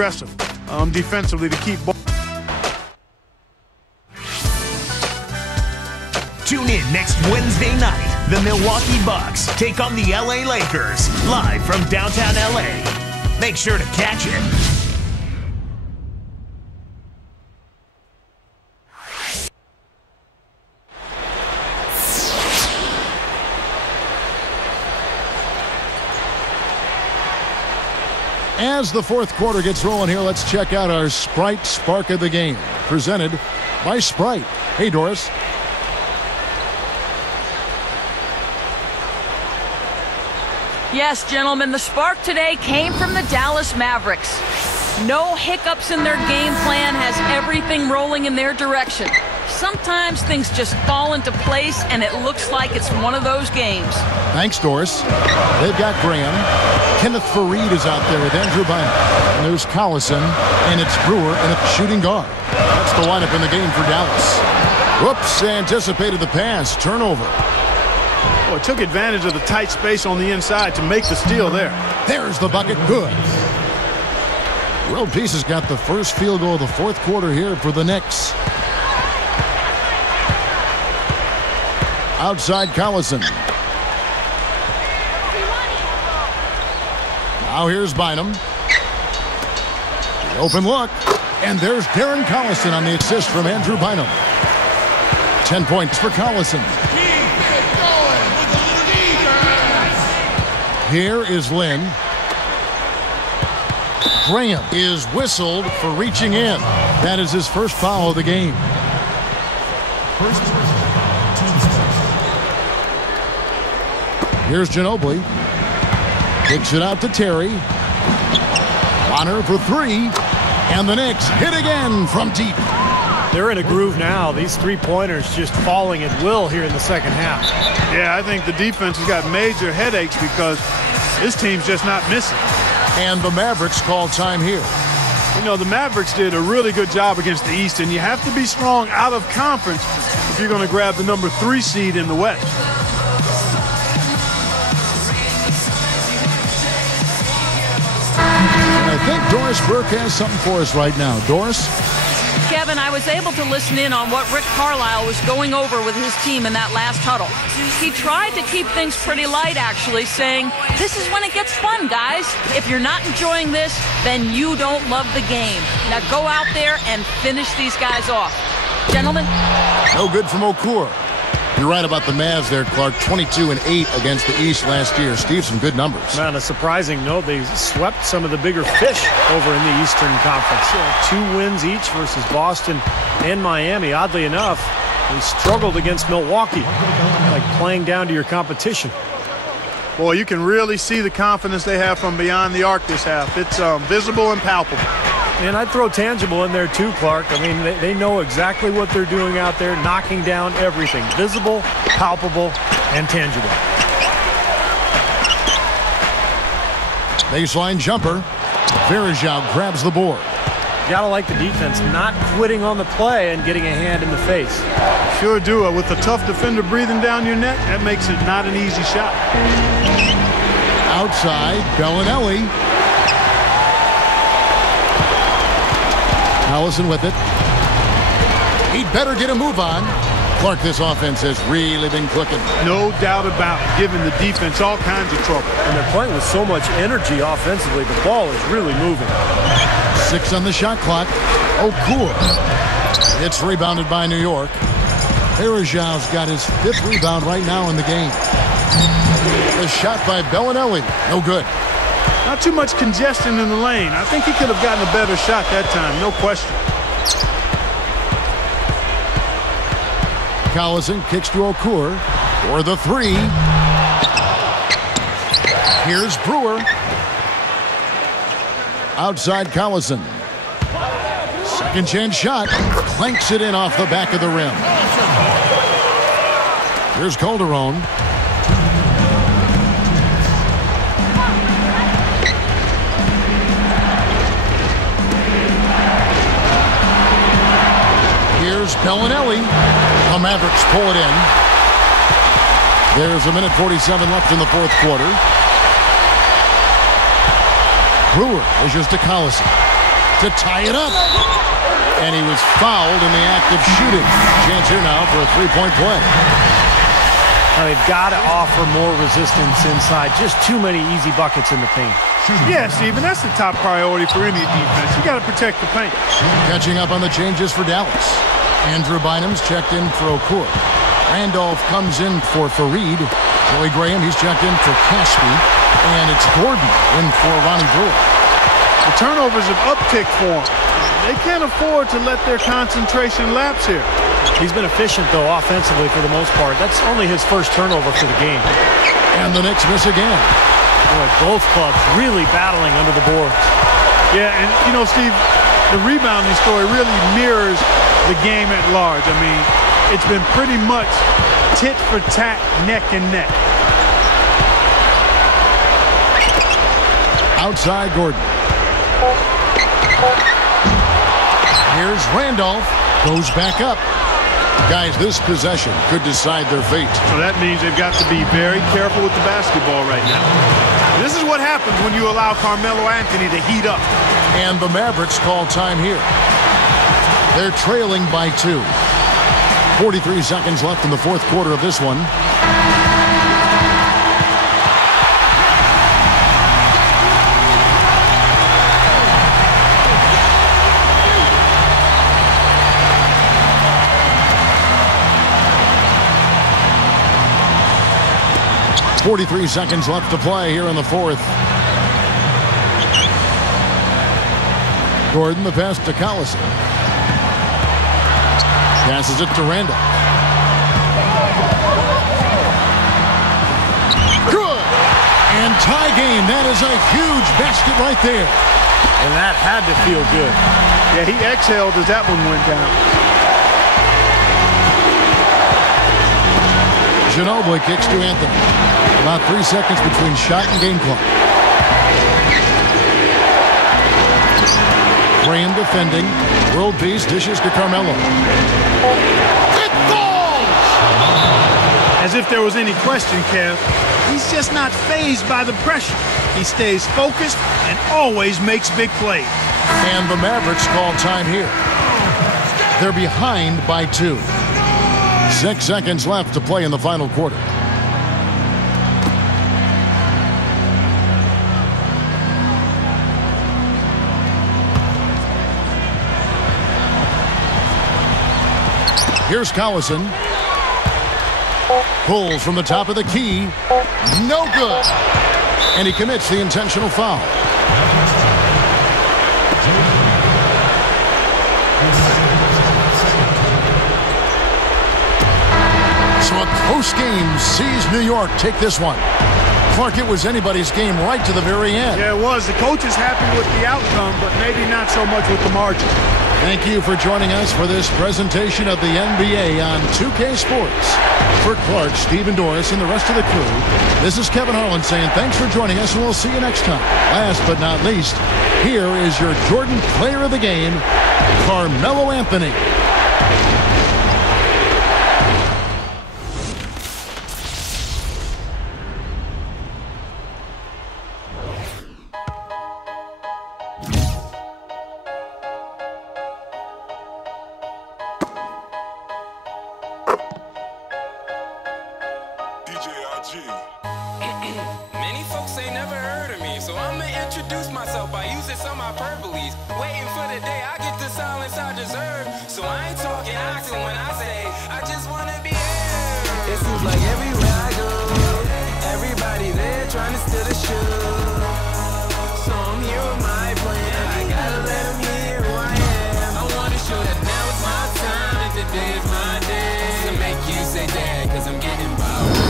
aggressive defensively to keep ball. Tune in next Wednesday night. The Milwaukee Bucks take on the LA Lakers, live from downtown LA. Make sure to catch it. As the fourth quarter gets rolling here, let's check out our Sprite Spark of the Game, presented by Sprite. Hey, Doris. Yes, gentlemen, the spark today came from the Dallas Mavericks. No hiccups in their game plan, has everything rolling in their direction. Sometimes things just fall into place, and it looks like it's one of those games. Thanks, Doris. They've got Graham. Kenneth Fareed is out there with Andrew Bynum. And there's Collison, and it's Brewer in a shooting guard. That's the lineup in the game for Dallas. Whoops, anticipated the pass. Turnover. Well, it took advantage of the tight space on the inside to make the steal there. There's the bucket. Good. World Peace has got the first field goal of the fourth quarter here for the Knicks. Outside Collison. Now here's Bynum. The open look. And there's Darren Collison on the assist from Andrew Bynum. 10 points for Collison. Here is Lynn. Graham is whistled for reaching in. That is his first foul of the game. Here's Ginobili. Kicks it out to Terry. Bonner for three. And the Knicks hit again from deep. They're in a groove now. These three-pointers just falling at will here in the second half. Yeah, I think the defense has got major headaches because this team's just not missing. And the Mavericks call time here. You know, the Mavericks did a really good job against the East, and you have to be strong out of conference if you're going to grab the number 3 seed in the West. And I think Doris Burke has something for us right now. Doris? Kevin, I was able to listen in on what Rick Carlisle was going over with his team in that last huddle. He tried to keep things pretty light, actually, saying, this is when it gets fun, guys. If you're not enjoying this, then you don't love the game. Now go out there and finish these guys off. Gentlemen? No good from Okur. You're right about the Mavs there, Clark. 22-8 against the East last year. Steve, some good numbers. On a surprising note, they swept some of the bigger fish over in the Eastern Conference. 2 wins each versus Boston and Miami. Oddly enough, they struggled against Milwaukee, like playing down to your competition. Boy, you can really see the confidence they have from beyond the arc this half. It's visible and palpable. And I'd throw tangible in there too, Clark. I mean, they know exactly what they're doing out there, knocking down everything. Visible, palpable, and tangible. Baseline jumper. Varejao grabs the board. You gotta like the defense not quitting on the play and getting a hand in the face. Sure do. With a tough defender breathing down your neck, that makes it not an easy shot. Outside, Bellinelli. Allison with it. He'd better get a move on. Clark, this offense has really been cooking. No doubt about it, giving the defense all kinds of trouble. And they're playing with so much energy offensively. The ball is really moving. 6 on the shot clock. Okur. It's rebounded by New York. Varejao's got his 5th rebound right now in the game. The shot by Bellinelli. No good. Not too much congestion in the lane. I think he could have gotten a better shot that time, no question. Collison kicks to Okur for the 3. Here's Brewer. Outside Collison. Second chance shot. Clanks it in off the back of the rim. Here's Calderon. Here's Bellinelli. The Mavericks pull it in. There's a minute 47 left in the fourth quarter. Brewer is just to Collison. to tie it up. And he was fouled in the act of shooting. Chance here now for a three-point play. Now they've got to offer more resistance inside. Just too many easy buckets in the paint. Yeah, Steven, that's the top priority for any defense. You got to protect the paint. Catching up on the changes for Dallas. Andrew Bynum's checked in for Okur. Randolph comes in for Fareed. Joey Graham, he's checked in for Caspi. And it's Gordon in for Ronnie Brewer. The turnovers have upticked for them. They can't afford to let their concentration lapse here. He's been efficient, though, offensively for the most part. That's only his first turnover for the game. And the Knicks miss again. Boy, both clubs really battling under the boards. Yeah, and, you know, Steve, the rebounding story really mirrors the game at large. I mean, it's been pretty much tit for tat, neck and neck. Outside Gordon. Here's Randolph. Goes back up. Guys, this possession could decide their fate. So that means they've got to be very careful with the basketball right now. This is what happens when you allow Carmelo Anthony to heat up. And the Mavericks call time here. They're trailing by 2. 43 seconds left in the fourth quarter of this one. .43 seconds left to play here in the fourth. Gordon, the pass to Collison. Passes it to Randall. Good! And tie game. That is a huge basket right there. And that had to feel good. Yeah, he exhaled as that one went down. Ginobili kicks to Anthony. About 3 seconds between shot and game clock. Graham defending. World Peace dishes to Carmelo. It falls! As if there was any question, Kev. He's just not fazed by the pressure. He stays focused and always makes big plays. And the Mavericks call time here. They're behind by 2. 6 seconds left to play in the final quarter. Here's Collison. Pulls from the top of the key. No good. And he commits the intentional foul. So a close game sees New York take this one. Clark, it was anybody's game right to the very end. Yeah, it was. The coach is happy with the outcome, but maybe not so much with the margin. Thank you for joining us for this presentation of the NBA on 2K Sports. For Clark, Stephen Doris, and the rest of the crew, this is Kevin Harlan saying thanks for joining us, and we'll see you next time. Last but not least, here is your Jordan Player of the Game, Carmelo Anthony. Many folks ain't never heard of me, so I'ma introduce myself by using some hyperboles. Waiting for the day I get the silence I deserve. So I ain't talking accent when I say I just wanna be here. It seems like everywhere I go, everybody there trying to steal the show. So I'm here with my plan. I gotta let them hear who I am. I wanna show that now is my time, and today is my day. To make you say dad, cause I'm getting by.